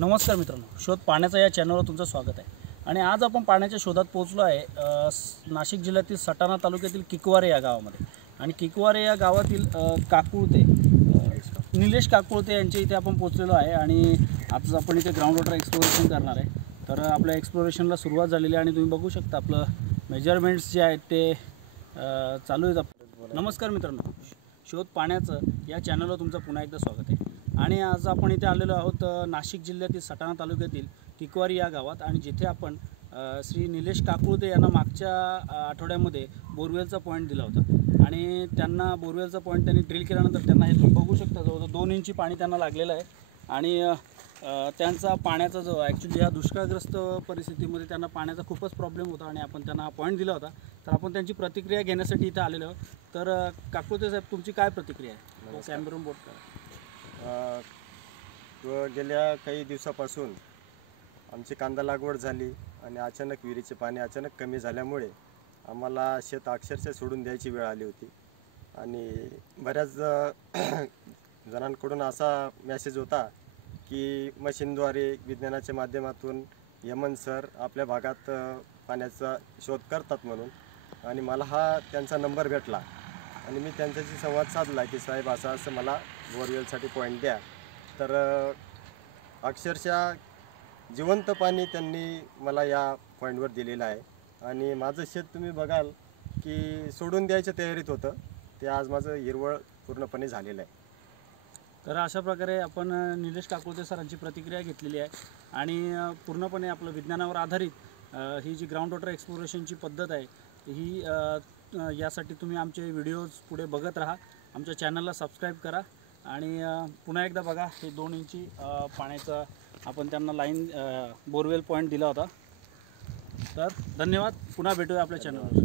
नमस्कार मित्रांनो, शोध पाण्याचा या चॅनलवर तुमचं स्वागत आहे। आणि आज आपण पाण्याच्या शोधात पोहोचलो आहे नाशिक जिल्ह्यातील सटाणा तालुक्यातील किकवारे या गावामध्ये। आणि किकवारे या गावातील काकुळते निलेश काकुळते यांच्या इथे आपण पोहोचलेलो आहे। आणि आज आपण इथे ग्राउंड वॉटर एक्सप्लोरेशन करणार आहे। तर आपल्या एक्सप्लोरेशनला सुरुवात झालेली आहे आणि तुम्ही बघू शकता आपलं मेजरमेंट्स जे आहेत ते चालू आहेत। नमस्कार मित्रांनो, शोध पाण्याचं या चॅनलवर तुमचं पुन्हा एकदा स्वागत आहे। आणि आज आपण इथे आलेलो आहोत नाशिक जिल्ह्यातील सटाणा तालुक्यातील किकवारी या गावात। आणि जिथे आपण श्री निलेश काकुळते यांना मागच्या आठवड्यामध्ये बोरवेलचा पॉईंट दिला होता। आणि त्यांना बोरवेलचा पॉईंट त्यांनी ड्रिल केल्यानंतर त्यांना हे तुम्ही बघू शकता जवळजवळ 2 इंची पाणी त्यांना लागलेलं आहे। आणि त्यांचा पाण्याचा जो ॲक्च्युली ह्या दुष्काळग्रस्त परिस्थितीमध्ये त्यांना पाण्याचा खूपच प्रॉब्लेम होता आणि आपण त्यांना हा पॉईंट दिला होता। तर आपण त्यांची प्रतिक्रिया घेण्यासाठी इथे आलेलो आहोत। तर काकुळते साहेब, तुमची काय प्रतिक्रिया आहे? कॅमेरून बोट करा। गेल्या काही दिवसापासून आमची कांदा लागवड झाली आणि अचानक विहिरीचे पाणी अचानक कमी झाल्यामुळे आम्हाला शेत अक्षरशः सोडून द्यायची वेळ आली होती। आणि बऱ्याच जणांकडून असा मेसेज होता की मशीनद्वारे विज्ञानाच्या माध्यमातून यमन सर आपल्या भागात पाण्याचा शोध करतात म्हणून। आणि मला हा त्यांचा नंबर भेटला आणि मी त्यांच्याशी संवाद साधला की साहेब असं मला बोरवेलसाठी पॉईंट द्या। तर अक्षरशः जिवंत पाणी त्यांनी मला या पॉईंटवर दिलेलं आहे। आणि माझं शेत तुम्ही बघाल की सोडून द्यायच्या तयारीत होतं, ते आज माझं हिरवळ पूर्णपणे झालेलं आहे। तर अशा प्रकारे आपण निलेश काकुळते सरांची प्रतिक्रिया घेतलेली आहे। आणि पूर्णपणे आपलं विज्ञानावर आधारित ही जी ग्राउंड वॉटर एक्सप्लोरेशनची पद्धत आहे ही यासाठी तुम्ही आमचे व्हिडिओज पुढे बघत राहा, आमच्या चॅनलला सबस्क्राईब करा। आणि पुन्हा एकदा बघा, हे 2 इंची पाण्याचा आपण त्यांना लाईन बोरवेल पॉईंट दिला होता। तर धन्यवाद, पुन्हा भेटूया आपल्या चॅनलवर।